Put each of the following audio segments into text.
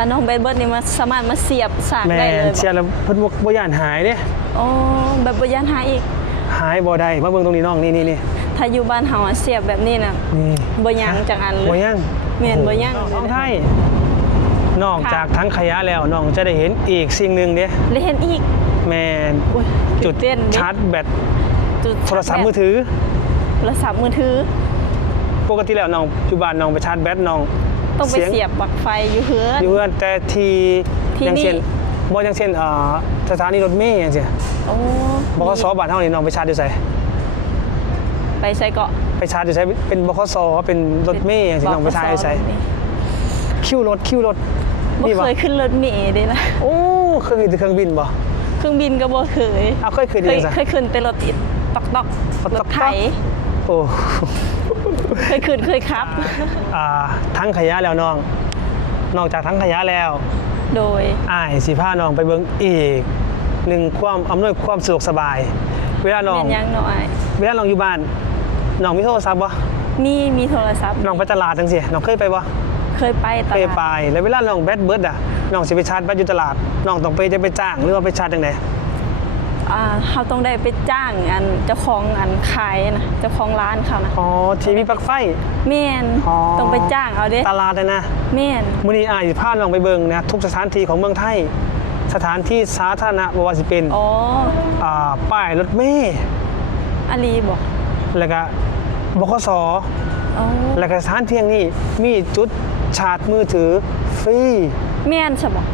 ถ้าน้องเบดเบิร์ดนี่มาสามารถมาเสียบสากแม่ได้เลยนเชียร์แล้วเพิ่นบ่บ่ย่านหายเด้โอ้แบบบ่ยันหาอีก หายบ่ได้มาเบิ่งตรงนี้น้องนี่นี่นี่ถ้าอยู่บ้านเฮาอะเสียบแบบนี้น่ะนี่บ่ยั้งจักอันเลยบ่ยังแม่นบ่ยั้งน้องไทยนอกค่ะ จากทั้งขยะแล้วน้องจะได้เห็นอีกสิ่งหนึ่งเด้เลยเห็นอีก แมนโอ้ยจุดตื่นเต้นดิชาร์จแบตจุดโทรศัพท์มือถือ โทรศัพท์มือถือ ปกติแล้วน้องปัจจุบันน้องไปชาร์จแบตน้อง ต้องไปเสียบปลั๊กไฟอยู่เฮือนอยู่เพื่อนแต่ทีที่อย่างเช่นนี่บ่อย่างเช่นเอ่อสถานีรถเมล์อย่างเช่นโอ้บขสบ้านเฮานี่น้องไปชาร์จอยู่ไสไปใส่เกาะไปชาร์จอยู่ไสเป็นบขสเป็นรถเมล์อย่างเช่นน้องไปชาร์จอยู่ไสคิวรถคิวรถบ่นี่บ่เคยขึ้นรถเมล์เด้ล่ะโอ้เครื่องบินเครื่องบินบ่เครื่องบินก็บ่เคยเอาเคยขึ้นเคยัยงไงเคยขึ้นแต่รถติดตอกตอกตอกตอกรถไถโอ้ เคยขึ้นเคยขับอ่าทั้งขยะแล้วน้อง นอกจากทั้งขยะแล้ว โดยอ้ายสิพาน้องไปเบิ่งอีกหนึ่งความอำนวยความสะดวกสบาย เวลาน้องเป็นยังน้อยเวลาน้องอยู่บ้านน้องมีโทรศัพท์บ่มีมีโทรศัพท์น้องไปตลาดจังซี่น้องเคยไปบ่เคยไปตเคยลาดไปแล้วเวลาน้องแบตเบิดอะน้องสิไปชาร์จแบตอยู่ตลาดน้องต้องไปจะไปจ้างหรือว่าไปชาร์จจังไดอ่า เขาต้องได้ไปจ้างอันเจ้าของอันขายนะเจ้าของร้านเขานะอ๋อทีวีปลั๊กไฟแม่นอ๋อต้องไปจ้างเอาเด้ตลาดเลยนะแม่นมื้อนี้อ้ายสิพาน้องไปเบิ่งนะทุกสถานที่ของเมืองไทย สถานที่สาธารณะบ่ว่าสิเป็นอ๋ออ่าป้ายรถเมล์อาลีบอกแล้วก็บขสอ๋อแล้วก็สถานที่แห่งนี้มีจุดชาร์จมือถือฟรีแม่นใช่บอก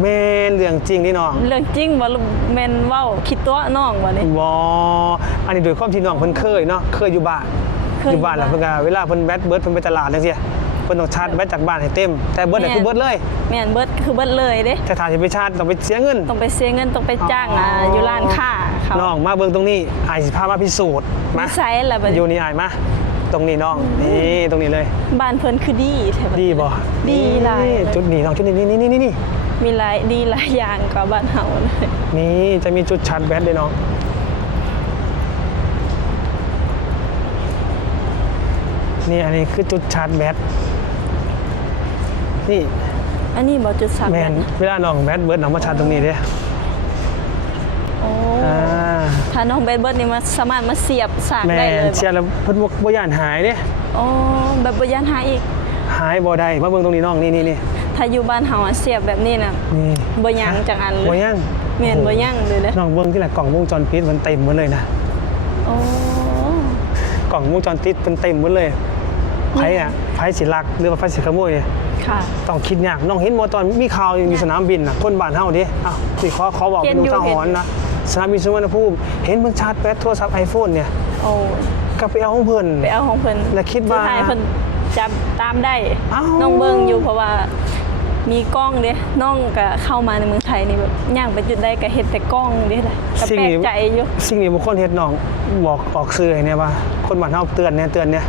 แม่นเรื่องจริงนี่น้องเรื่องจริงบ่ลูกแม่นเว้าคิดตัวน้องบ่นี่บออันนี้โดยความที่น้องเพิ่นเคยเนาะเคยอยู่บ้านเคยอยู่อยู่บ้านแล้วบ้านเพิ่นก็เวลาเพิ่นแบตเบิดเพิ่นไปตลาดจังซี่เพิ่นต้องชาร์จแบตจากบ้านให้เต็ม แต่เบิดน่ะแม่นคือเบิดเลยแม่นเบิดคือเบิดเลยเด้แต่ถ้าจะไปชาร์จต้องไปเสียเงิน ต้องไปเสียเงินต้องไปจ้างอ่าอ๋อออยู่ร้านค้าเขาน้องมาเบิ่งตรงนี้อ้ายสิพามาพิสูจน์มาใช้ละบัดอนี้ยู่นี่อ้ายมาตรงนี้น้องนี่ตรงนี้เลย บ้านเพิ่นคือดีใช่ปะดีบ่ดีหลายนี่จุดนี้น้องจุดนี้นี่นี่นี่นี่ มีหลายดีหลายอย่างกว่าบ้านเฮาเลยนี่จะมีจุดชาร์จแบตด้วยน้องนี่อันนี้คือจุดชาร์จแบตนี่อันนี้บ่จุดสักแมนเวลาน้องแบตเบิร์ดน้องมาชาร์จตรงนี้เด้โอ้อ่าถ้าน้องเบดเบิร์ดนี่มาสามารถมาเสียบสากแมได้นเลยเชียร์แล้วเพิ่นบ่บ่ย่านหายเด้ โอ้แบบบ่ยันหาอีกหายบ่ได้มาเบิ่งตรงนี้น้องนี่นี่นี่ ถ้าอยู่บ้านเฮาอะเสียบแบบนี้น่ะนี่บ่ยั้งจักอันเลยบ่ยังแม่นบ่ยั้งเลยเด้อน้องเบิ่งที่ละกล่องวงจรปิดมันเต็มหมดเลยนะโอ้กล่องวงจรปิดมันเต็มหมดเลยไผอะไผสิลักหรือว่าไผสิขโมยเนี่ยค่ะ ต้องคิดยากน้องเห็นบ่ตอนมีข่าวอยู่สนามบินน่ะคนบ้านเฮาดิอ้าวสิขอขอบอกเห็เป็นนอยู่อุทาหรณ์นะสนามบินสุวรรณภูมิเห็นมันชาร์จแบตโทรศัพท์ iPhone เนี่ยโอ้ก็ไปเอาของเพิ่น ไปเอาของเพิ่นแล้วคิดว่าสุท้ายเพิ่นจับตามได้อ้าวน้องเบิ่งอยู่เพราะว่า มีกล้องเด้น้องก็เข้ามาในเมืองไทยนี่แบบย่างไปจุดใดก็เห็นแต่กล้องเด้แหละก็สิ่งแปลกนี้ใจอยู่สิ่งนี้บางคนเฮ็ดน้องบอกออกสื่อให้เนี่ยว่า คนบ้านเฮาเตือนเนี่ยเตือนเนี่ย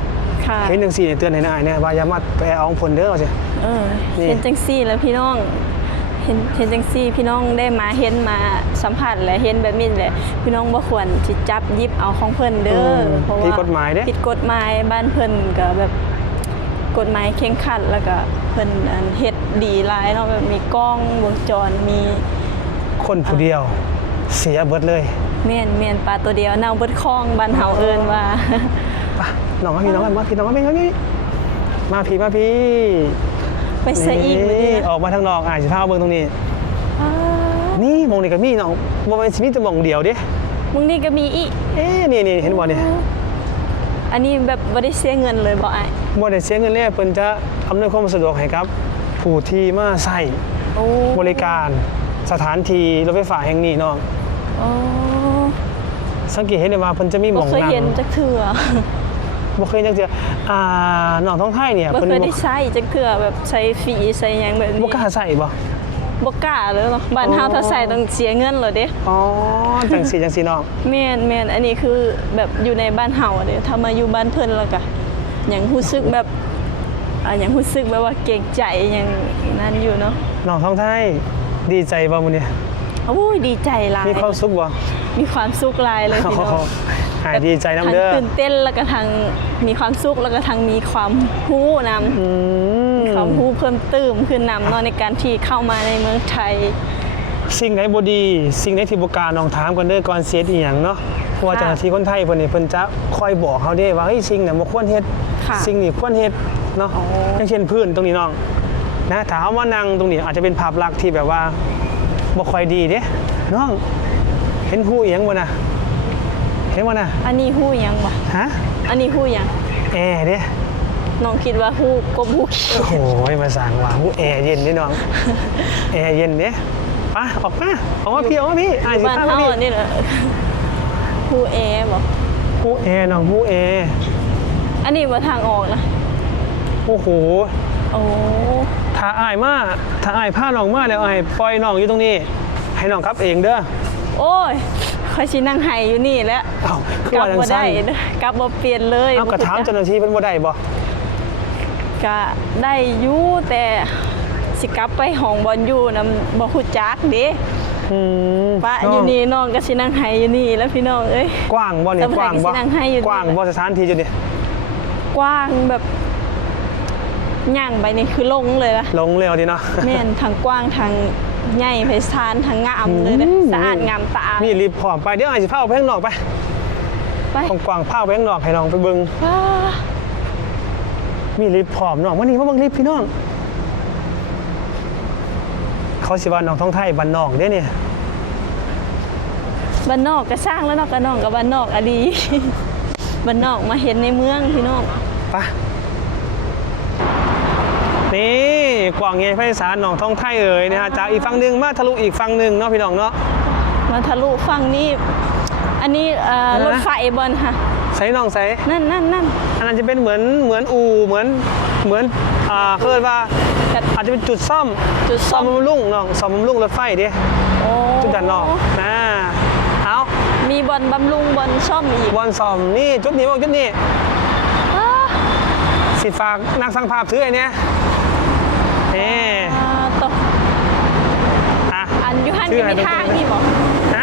ค่ะเห็นจังซี่เนี่ยเตือนให้นายเนี่ยว่าอย่ามาไปเอาของเพิ่นเด้อว่าซี่เออนี่เห็นจังซี่แล้วพี่น้องเห็นเห็นจังซี่พี่น้องได้มาเห็นมาสัมผัสและเห็นแบบนี้แหละพี่น้องบ่ควรสิจับหยิบเอาของเพิ่นเด้ออเพราะว่าผิดกฎหมายเด้ผิดกฎหมายบ้านเพิ่นก็แบบ กฎหมายเคร่งครัดแล้วก็เพิ่นอันเฮ็ดดีหลายเนาะแบบมีกล้องวงจรมีคนผู้เดียวเสียเบิดเลยเมียนเมียนปลาตัวเดียวเน่าเบิดคลองบ้านเฮาเอิ้นว่าไปน้องมาพี่น้องมาพี่น้องมาพี่มาพี่มาพี่มาพี่ไปซะอีกมื้อนี่นี้ออกมาทางนอกอ่าสิพาเบิ่งตรงนี้อ้านี่หมองนี่ก็มีน้องบ่แม่นสิมีแต่หมองเดียวเด้มึงนี่ก็มีอีกเอ๊ะนี่นี่เห็นบ่เนี่ย อันนี้แบบบ่ได้เสียเงินเลยบ่อ้ายบ่ได้เสียเงินเลยเพิ่นจะอำนวยความสะดวกให้กับ ผู้ที่มาใช้โอ้บริการสถานที่รถไฟฟ้าแห่งนี้น้องโอ้สังเกตเห็นได้ว่าเพิ่นจะมีหมบ่องเคยนั่งเห็นจักเทื่อบ่เคยจักเทื่ออ่าน้องท้องไทยเนี่ยบ่เพิ่นเคยบ่ได้ใช้จักเทื่อแบบใช้ฟรีใช้หยังแบบนี้บ่กล้าใส่บ่ บ่กล้าเลยเนาะบ้านเฮาอ๋อถ้าใส่ต้องเสียเงินเลยเด้อ๋อจังซี่จังซี่น้องแม่นแม่นอันนี้คือแบบอยู่ในบ้านเฮาเด้ถ้ามาอยู่บ้านเพิ่นแล้วก็หยังรู้สึกแบบอ่าหยังรู้สึกแบบว่าเกรงใจหยังนั่นอยู่เนาะน้องท้องไทยดีใจบ่มื้อนี้โอ้ยดีใจหลายมีความสุขบ่มีความสุขหลายเลยพี่น้องหายดีใจน้ำทั้งเด้อตื่นเต้นแล้วก็ทั้งมีความสุขแล้วก็ทั้งมีความฮู้นำอืม ความรู้เพิ่มเติมคือนำเนาะในการที่เข้ามาในเมืองไทย สิ่งไหนบ่ดี สิ่งไหนที่บ่กล้าน้องถามกันเด้อก่อนเสียอีหยังเนาะเพราะว่าค่ะเจ้าหน้าที่คนไทยเพิ่นนี่เพิ่นจะคอยบอกเฮาเด้ว่าเฮ้ยสิ่งน่ะบ่ควรเฮ็ดค่ะสิ่งนี้ควรเฮ็ดเนาะอ๋ออ อย่างเช่นพื้นตรงนี้น้องนะถ้าเฮามานั่งตรงนี้อาจจะเป็นภาพลักษณ์ที่แบบว่าบ่ค่อยดีเด้น้องเห็นผู้อีหยังบ่น่ะเห็นบ่น่ะอันนี้ฮู้หยังบ่ฮะ อันนี้ฮู้หยัง แอร์เด้ น้องคิดว่าฮู้กบฮู้ขี้โอ้โหมาสั่งว่าผู้แอร์เย็นนี่น้อง แอร์เย็นเนี่ยไปะออกมาออกมาพี่ออกมาพี่อ่านสิบ้านข้าวเฮาพี่อันนี้เหรอฮู้แอบ่ผู้แอร์น้องผู้แอร์อันนี้บ่ทางออกนะโอ้โหโอ้ถ้าอายมาถ้าอายพาน้องมาแล้วอายปล่อยน้องอยู่ตรงนี้ ให้น้องครับเองเด้อโอ้ยค่อยสินั่งไห้อยู่นี่แหล้วเอ้าคือกลัว่าจังบ่ซั่ได้นเด้อกลับบ่เปลี่ยนเลย เอากระถามเจ้าหน้าที่เพิ่นบ่ได้บ่ ก็ได้อยู่แต่สิกลับไปห้องบอลอยู่นำบ่ฮู้จักเด้อืมปะอยู่นี่น้องก็สินั่งไห้อยู่นี่แล้วพี่น้องเอ้ยกว้างบ่เนี่ยสำหรับกว้างบ่ที่นั่งให้อยู่กว้างบ่สถานที่จุดนี้กว้างแบบย่างไปนี่คือลงเลยละลงเร็วดีเนาะแม่นทางกว้างทางใหญ่ไพศาลทางงามเลยนะอืมสะอาดงามตานี่รีบพร้อมไปเดี๋ยวอายสิพาออกไปข้างนอกไปไปกว้างๆพาออกไปข้างนอกให้น้องไปเบิ่งว้า มีลิฟต์พร้อมน้องวันนี้มาเบิ่งลิฟต์พี่น้อง เขาสิว่าน้องท้องไทยบ้านนอกเด้เนี่ยบ้านนอกก็สร้างแล้วเนาะก็น้องกับบ้านนอกอะดีบ้านนอกมาเห็นในเมืองพี่น้องไปะนี่กว่างไงไพศาลน้องท้องไทยเอ่ยนะฮะจากอีกฝั่งหนึ่งมาทะลุอีกฝั่งหนึ่งเนาะพี่น้องเนาะมาทะลุฝั่งนี้ อันนี้เอ่ออะไรนะรถไฟบอลค่ะ ใส่น้องใส่นั่นนั่นนั่นอันนั้นจะเป็นเหมือนเหมือนอู่เหมือนเหมือนอ่าเขาเรียกว่าแต่อาจจะเป็นจุดซ่อมจุดซ่อมบำรุงน้องซ่อมบำรุงรถไฟเด้โอ้จุดด้านนอกนะเอามีบอลบำรุงบอลซ่อมอีกบอลซ่อมนี่จุดนี้บอกจุดนี้อ้าสิฝากนักสร้างภาพซื้อไอ้เนี่ยนี่อ่าตกอะอันอยูฮันชื่อจะอะไรมีทางนี่บอกฮะ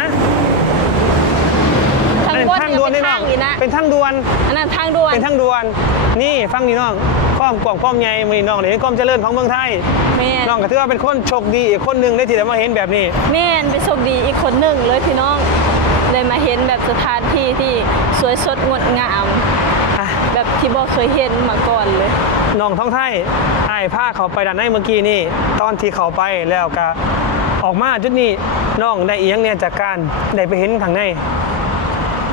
เป็นทางด่วน อันนั้นทางด่วน เป็นทางด่วน นี่ฟังนี่น้องความกว้างความใหญ่มือน้องเลยความเจริญของเมืองไทยแม่นน้องก็ถือว่าเป็นคนโชคดีอีกคนหนึ่งได้ที่ได้มาเห็นแบบนี้ แม่นเป็นโชคดีอีกคนหนึ่งเลยพี่น้องได้มาเห็นแบบสถานที่ที่สวยสดงดงาม อะ แบบที่บ่เคยเห็นมาก่อนเลย น้องท้องไทยไอ้ายผ้าเขาไปด้านในเมื่อกี้นี่ ตอนที่เขาไปแล้วก็ออกมาจุดนี้น้องได้เอียงเนี่ยจากการได้ไปเห็นข้างใน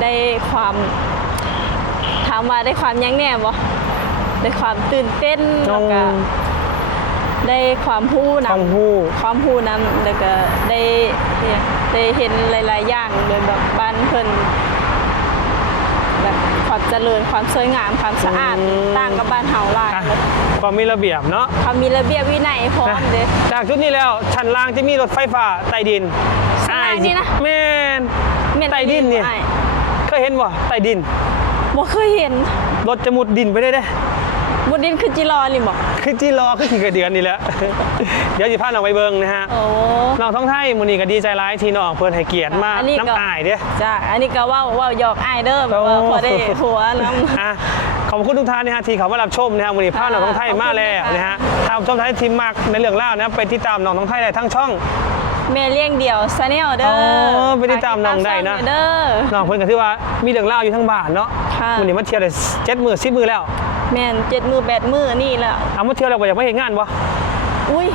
ได้ความถามว่าได้ความหยังแน่บ่ได้ความตื่นเต้นน้แล้อวงก็ได้ความรู้นำความรู้ความรู้นำแล้วก็ได้เนี่ยได้เห็นหลาย ๆ อย่างเลยแบบบ้านเพิ่นแบบความเจริญความสวยงามความสะอาดต่างกับบ้านเฮาหลายอะเลยความมีระเบียบเนาะความมีระเบียบวินัยพร้อมเด้จากจุดนี้แล้วชั้นล่างจะมีรถไฟฟ้าใต้ดินชั้นล่างนี่นะแม่นแม่นใต้ดินนี่อ้ายเคยเห็นบ่ใต้ดิน บ่เคยเห็น รถจะมุดดินไปได้เด้บนดินคือจิรอนี่บ่คือจีรอคือขี่กระเดือนนี่แหละเดี๋ยวสิพาน้องไปเบิ่งนะฮะโอ้น้องท้องไทยมื้อนี้ก็ดีใจร้ายที่น้องเพิ่นให้เกียรติมาอันนี้ก็น้ำอายเด้จ้าอันนี้ก็เว้าเว้าหยอกอ้ายเด้อแบบว่าโอ้พอได้หัวน้ำอะขอบคุณทุกท่านนะฮะที่เขามารับชมนะฮะมื้อนี้พาน้องท้องไทยมาแล้วนะฮะถ้าชมไทยทีมมากในเรื่องเล่าวนะไปติดตามน้องท้องไทยได้ทั้งช่อง แม่เลี้ยงเดี่ยวซะแนลเด้ออไปติดตามน้องได้นะฝากติดตามช่องหอยเด้อน้องเพิ่นก็ถือว่ามีเรื่องเล่าวอยู่ทั้งบ้านเนาะค่ะมื้อนี้มาเที่ยวได้7มื้อ10มื้อแล้ว แม่นเจ็ดมือแปดมือนี่แหละเอามาเที่ยวแล้วบ่อยากมาเฮ็ดงานบ่อุ้ย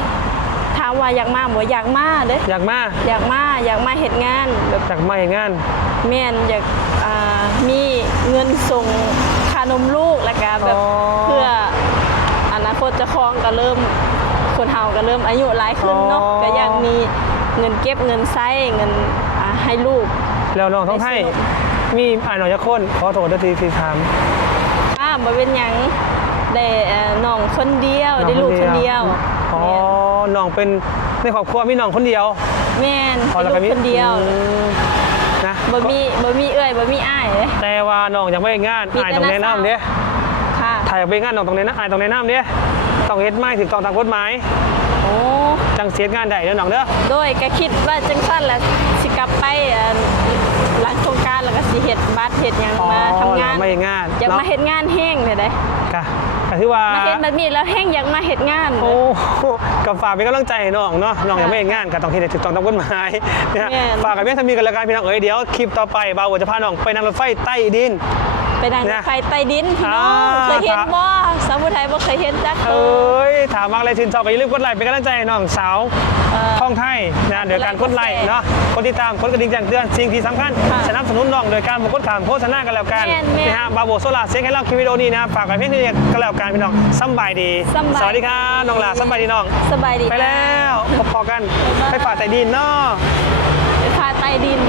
ถามว่าอยากมาบ่อยากมาเด้อยากมาอยากมาอยากมาเฮ็ดงานแบบอยากมาเฮ็ดงาน แม่นอยากอ่ามีเงินส่งค่านมลูกแล้วก็แบบอ๋อเพื่ออนาคตเจะคลองก็เริ่มคนเฮาก็เริ่มอายุหลายขึ้นเนาะอ๋อก็อยากมี เงินเก็บเงินใช้เงินอ่าให้ลูก แล้วน้องท้องไทยมีอ้ายน้องจักคนขอโทษเด้อที่ที่ถาม อ้าบ่เป็นหยังได้เอ่อน้องคนเดียวได้ลูกคนเดียวอ๋อน้องเป็นในครอบครัวมีน้องคนเดียวแม่นอ๋อเป็นแล้วก็มีลูกคนเดียวอืมนะบ่มีบ่มีเอื้อยบ่มีอ้ายเลย แต่ว่าน้องอยากไปงานมีอายแต่ต้องแนะน้าสาว นำเด้ค่ะ ถ่ายไปงานน้องต้องแนะนำอายต้องแนะนำเด้ต้องเฮ็ดไม้ถึงต้องตามกฎหมายโอ้ จังเสียงานได้เด้อน้องเด้อโดยก็คิดว่าจังซั่นแหละสิกลับไปเอ่อหลังสงกรารแล้วก็สิเฮ็ดบัตรเฮ็ดหยังมาทำงานอ๋อไม่เฮ็ดงานอยากเนาะมาเฮ็ดงานแห้งเลยเด้กะกก็ถือว่ามาเห็นแบบนี้แล้วแห้งอยากมาเห็ดงาน โอ้กับฝากเป็นกำลังใจให้น้องเนาะน้องยังไม่เห็นงานก็ต้องที่ถูกต้องตามกฎหมายนะฮะแม่น ฝากกับเพียงทามีกันแล้วกันพี่น้องเอ้ยเดี๋ยวคลิปต่อไปบ่าวจะพาน้องไปนั่งรถไฟใต้ดิน ไปนั่งรนะถไฟใต้ดินพี่น้องอ่าเคยเห็นบ่สาวผู้ไทยบ่เคยเห็นจักเอ้ยถามมากเลยชื่นชอบไปอย่าลืมกดไลค์เป็นกำลังใจให้น้องสาวเอ่อท่องไทยนะเดี๋ยวการกดไลค์กดแชร์เนาะกดติดตามกดกระดิ่งแจ้งเตือนสิ่งที่สำคัญค่ะสนับสนุนน้องโดยการบกดขามโฆษณากันแล้วกันแม่นแม่นนะฮะบาโบโซลาเซ็กให้เราคลิปวิดีโอนี้นะฝากไว้เพียงเท่านี้ก็แล้วกันพี่น้องสำบายดีสำบายสวัสดีครับน้องหลาสำบายดีน้องสบายดีไปแล้วพอๆกันบ๊ายบายไปฝ่าใต้ดินเนาะไปพาใต้ดิน